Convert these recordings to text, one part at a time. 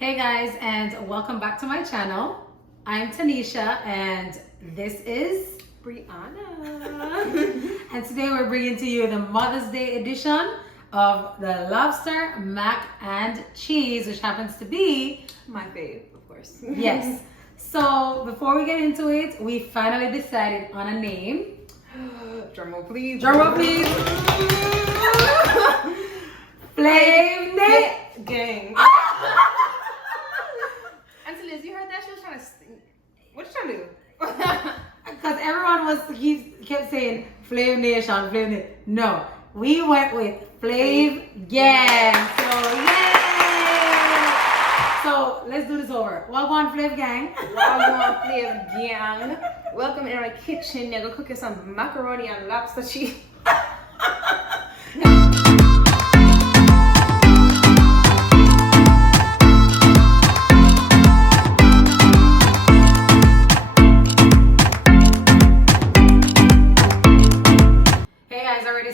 Hey guys, and welcome back to my channel. I'm Tanisha and this is Brianna. and today we're bringing to you the Mother's Day edition of the Lobster, Mac and Cheese, which happens to be My fave, of course. yes. So before we get into it, we finally decided on a name. Drum roll, please. Drum roll, please. Flave Gang. Auntie Liz, you heard that? She was trying to what you trying to do? Because everyone kept saying Flave Nation, Flave Nation. No, we went with Flave Gang. So yay! So let's do this over. Welcome, Flave Gang. Welcome, Flave Gang. Welcome in our kitchen. We're gonna cook you some macaroni and lobster cheese.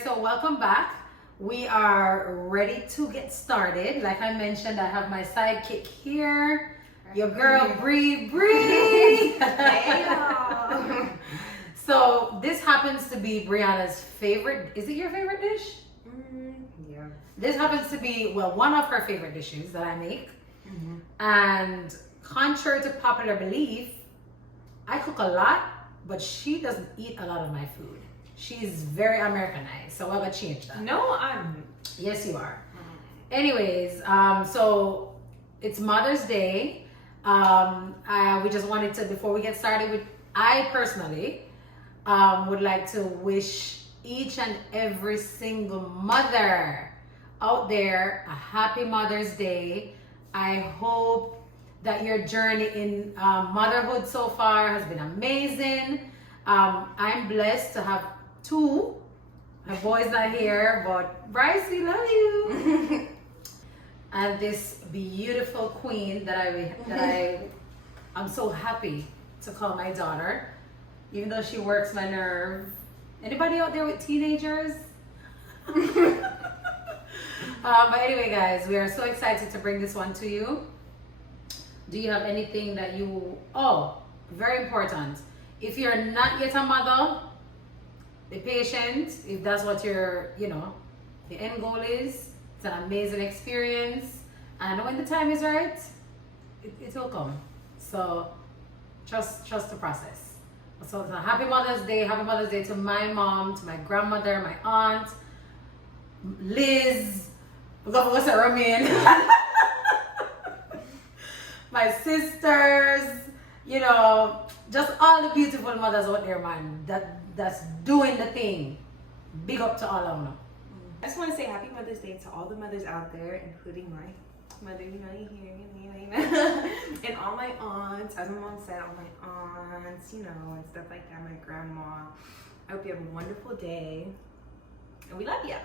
So welcome back. We are ready to get started. Like I mentioned, I have my sidekick here. Your girl, Bree. Hey y'all. So this happens to be Brianna's favorite. Is it your favorite dish? Yeah. This happens to be, well, one of her favorite dishes that I make. And contrary to popular belief, I cook a lot, but she doesn't eat a lot of my food. She's very Americanized, so I'm gonna change that. No, I'm. Yes, you are. Anyways, so it's Mother's Day. We just wanted to, before we get started, I personally would like to wish each and every single mother out there a happy Mother's Day. I hope that your journey in motherhood so far has been amazing. I'm blessed to have two. My boy's not here, but Bryce, we love you. And this beautiful queen that I'm so happy to call my daughter, even though she works my nerve. Anybody out there with teenagers? But anyway, guys, we are so excited to bring this one to you. Do you have anything that you? Oh, very important. If you're not yet a mother, be patient. If that's what your, the end goal is, it's an amazing experience. And when the time is right, it will come. So trust the process. So it's a happy Mother's Day. Happy Mother's Day to my mom, to my grandmother, my aunt, Liz. What's that, Ramin? My sisters, just all the beautiful mothers out there, man, that's doing the thing. Big up to all of them. I just want to say happy Mother's Day to all the mothers out there, including my mother, you and all my aunts, as my mom said, all my aunts, and stuff like that, my grandma. I hope you have a wonderful day, and we love you.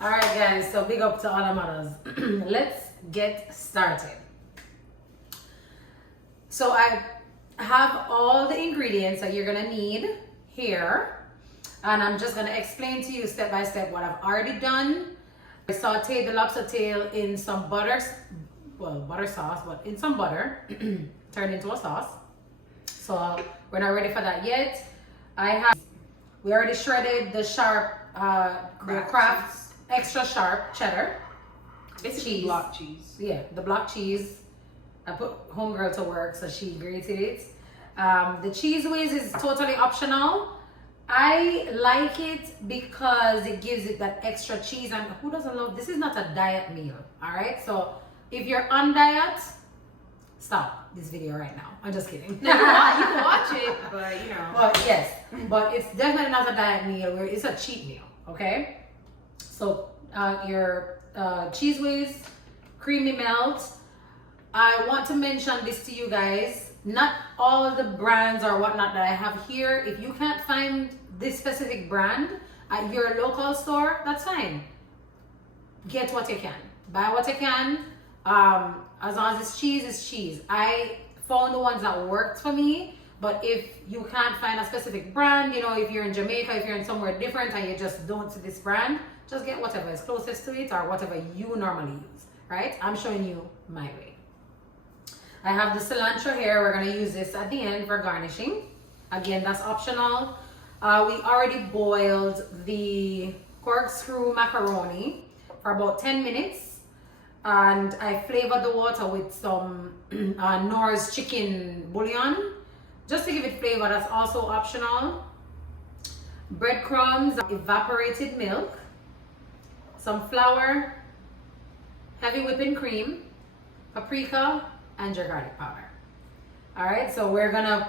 All right, guys, so big up to all the mothers. Let's get started. So I have all the ingredients that you're gonna need here, and I'm just gonna explain to you step by step what I've already done. I sauteed the lobster tail in some butter sauce, but in some butter, turned into a sauce. So we're not ready for that yet. We already shredded the sharp, the Kraft extra sharp cheddar. It's cheese. Block cheese. Yeah, the block cheese. I put homegirl to work, so she grated it. The cheese whiz is totally optional. I like it because it gives it that extra cheese, and who doesn't love, this is not a diet meal, all right? So if you're on diet, stop this video right now. I'm just kidding. No, you can watch it, but Well, yes, but it's definitely not a diet meal, it's a cheat meal, okay? So your cheese whiz, creamy melt. I want to mention this to you guys. Not all the brands or whatnot that I have here. If you can't find this specific brand at your local store, that's fine. Get what you can. Buy what you can. As long as it's cheese. I found the ones that worked for me. But if you can't find a specific brand, if you're in Jamaica, if you're in somewhere different and you just don't see this brand, just get whatever is closest to it or whatever you normally use. right? I'm showing you my way. I have the cilantro here. We're gonna use this at the end for garnishing. Again, that's optional. We already boiled the corkscrew macaroni for about 10 minutes. And I flavored the water with some Knorrs chicken bouillon. Just to give it flavor, that's also optional. Breadcrumbs, evaporated milk, some flour, heavy whipping cream, paprika, and your garlic powder. All right, so we're gonna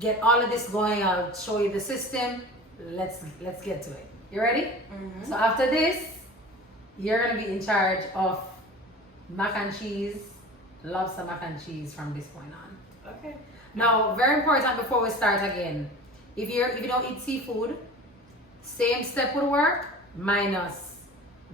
get all of this going. I'll show you the system. Let's get to it. You ready? Mm-hmm. So after this, you're gonna be in charge of mac and cheese, lobster mac and cheese from this point on. Okay. Now, very important before we start again, if you don't eat seafood, same step would work minus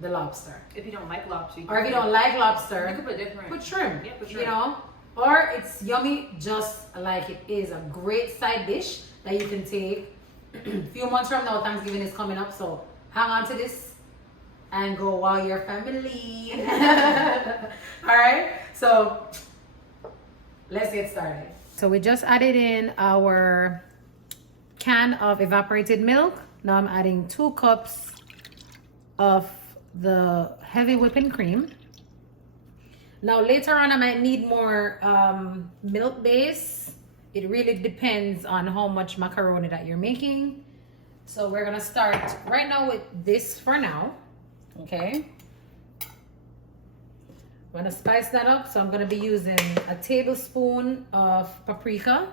the lobster. If you don't like lobster, or if you don't like lobster, you could put different. Put shrimp. Yeah, put shrimp. You know, or it's yummy just like it is. A great side dish that you can take. A few months from now, Thanksgiving is coming up, so hang on to this and go wow your family. All right, so let's get started. So we just added in our can of evaporated milk. Now I'm adding 2 cups of the heavy whipping cream. Now later on I might need more milk base. It really depends on how much macaroni that you're making. So we're gonna start right now with this for now. Okay. I'm gonna spice that up. So I'm gonna be using a tablespoon of paprika.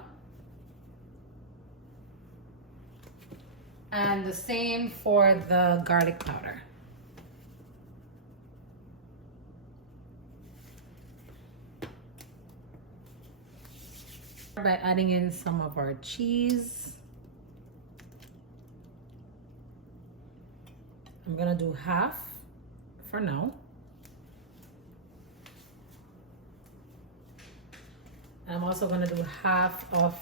And the same for the garlic powder. By adding in some of our cheese. I'm gonna do half for now. I'm also gonna do half of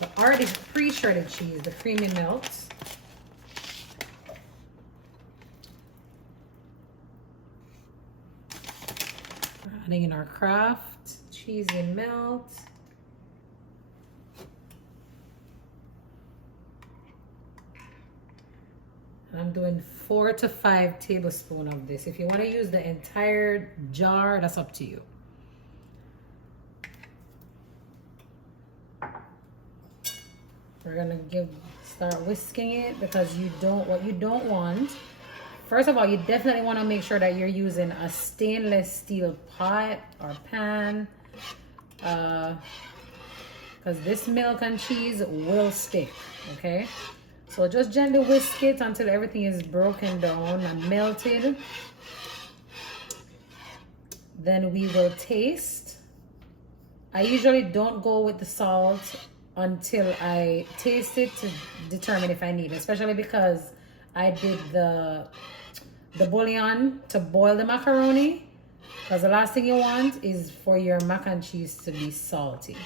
the already pre-shredded cheese, the creamy melt. Adding in our Kraft cheesy melt. And I'm doing 4 to 5 tablespoons of this. If you want to use the entire jar, that's up to you. We're gonna start whisking it because what you don't want. First of all, you definitely want to make sure that you're using a stainless steel pot or pan, because this milk and cheese will stick. Okay, so just gently whisk it until everything is broken down and melted. Then we will taste. I usually don't go with the salt until I taste it to determine if I need it, especially because I did the bouillon to boil the macaroni, because the last thing you want is for your mac and cheese to be salty.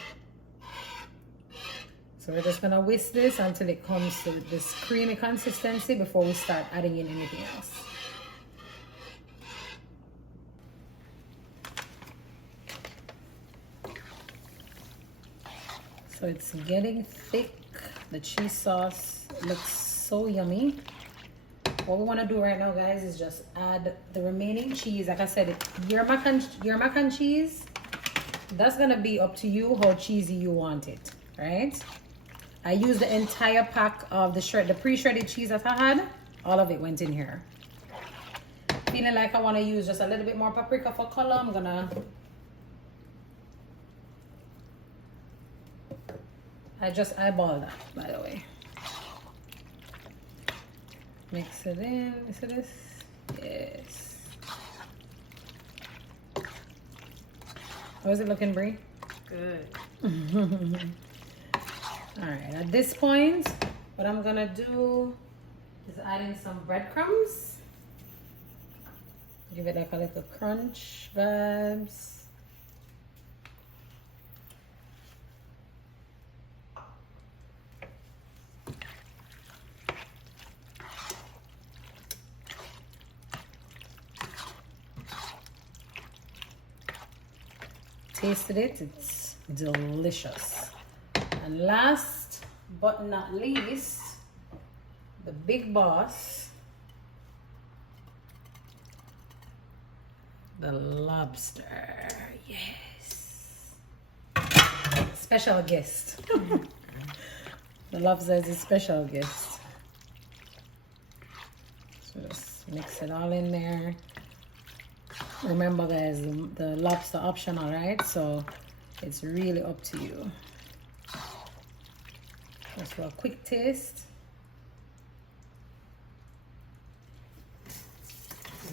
So we're just gonna whisk this until it comes to this creamy consistency before we start adding in anything else. So it's getting thick. The cheese sauce looks so yummy. What we want to do right now, guys, is just add the remaining cheese. Like I said, your mac and cheese, that's gonna be up to you how cheesy you want it, right? I used the entire pack of the pre-shredded cheese that I had. All of it went in here. Feeling like I want to use just a little bit more paprika for color, I'm gonna. I just eyeballed that, by the way. Mix it in. You see this? Yes. How is it looking, Brie? Good. All right, at this point, what I'm gonna do is add in some breadcrumbs. Give it like a little crunch vibes. tasted it. It's delicious. And last but not least, the big boss, the lobster. Yes. Special guest. The lobster is a special guest. So just mix it all in there. Remember guys, the lobster optional, right? So it's really up to you. Just for a quick taste.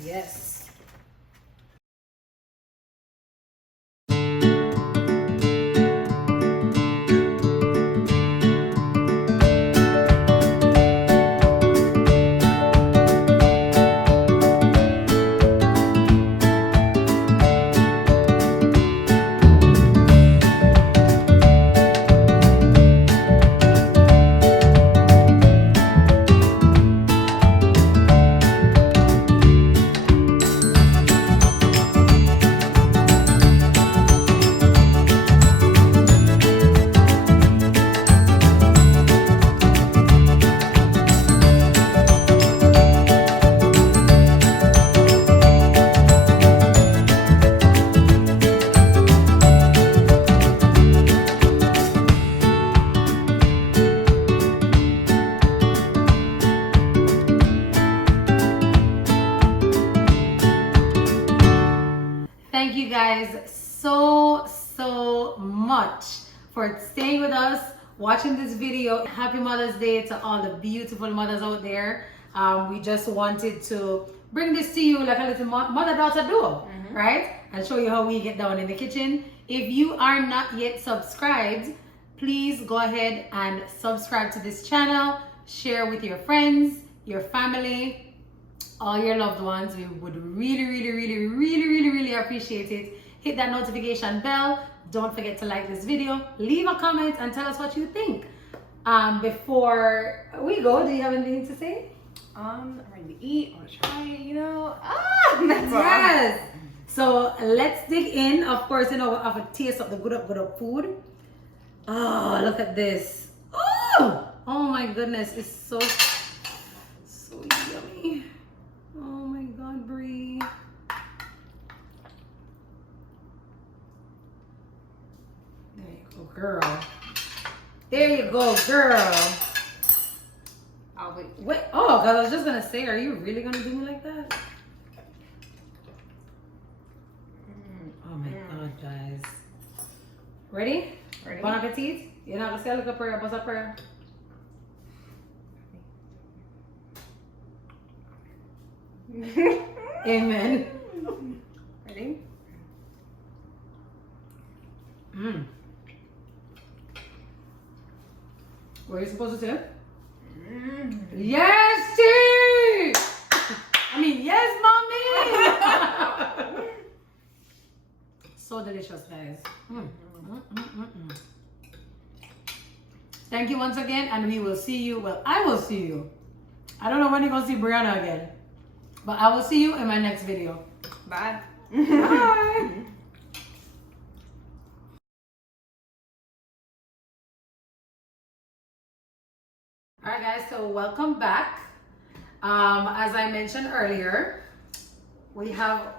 Yes. Thank you guys so much for staying with us, watching this video. Happy Mother's Day to all the beautiful mothers out there. We just wanted to bring this to you like a little mother-daughter duo, right? And show you how we get down in the kitchen. If you are not yet subscribed, please go ahead and subscribe to this channel. Share with your friends, your family, all your loved ones. We would really appreciate it. Hit that notification bell. Don't forget to like this video. Leave a comment and tell us what you think. Before we go, do you have anything to say? I'm ready to eat. I want to try it, you know. That's yes. So let's dig in. Of course, you know, we have a taste of the good up food. Oh, look at this. Oh my goodness, it's so yummy. Oh my God, Brie. There you go, girl. There you go, girl. I'll wait. Wait, oh, God, I was just gonna say, are you really gonna do me like that? Oh my God, guys. Ready? Ready? Bon appetit. You're not gonna say a little prayer, buzz a prayer. Amen. Ready? What are you supposed to say? Yes, T! I mean, yes, mommy! So delicious, guys. Thank you once again, and we will see you. Well, I will see you. I don't know when you're going to see Brianna again, but I will see you in my next video. Bye. Bye! Alright guys, so welcome back. As I mentioned earlier, we have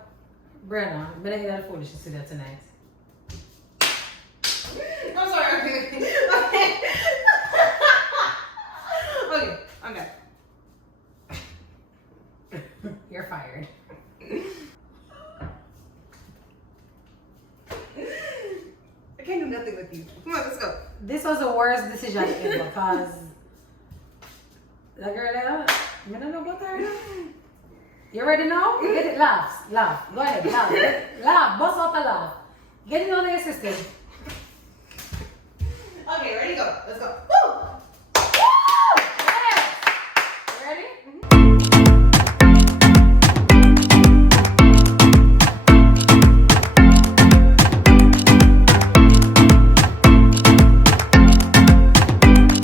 Brenna. I'm gonna eat that foolishness to that tonight. I'm sorry. Okay. Okay, I'm done. You're fired. I can't do nothing with you. Come on, let's go. This was the worst decision ever because the girl there, I don't know about her. You ready now? Get it, laugh. Go ahead, laugh. Bust out a laugh. Get it on your system. Okay, ready, go. Let's go.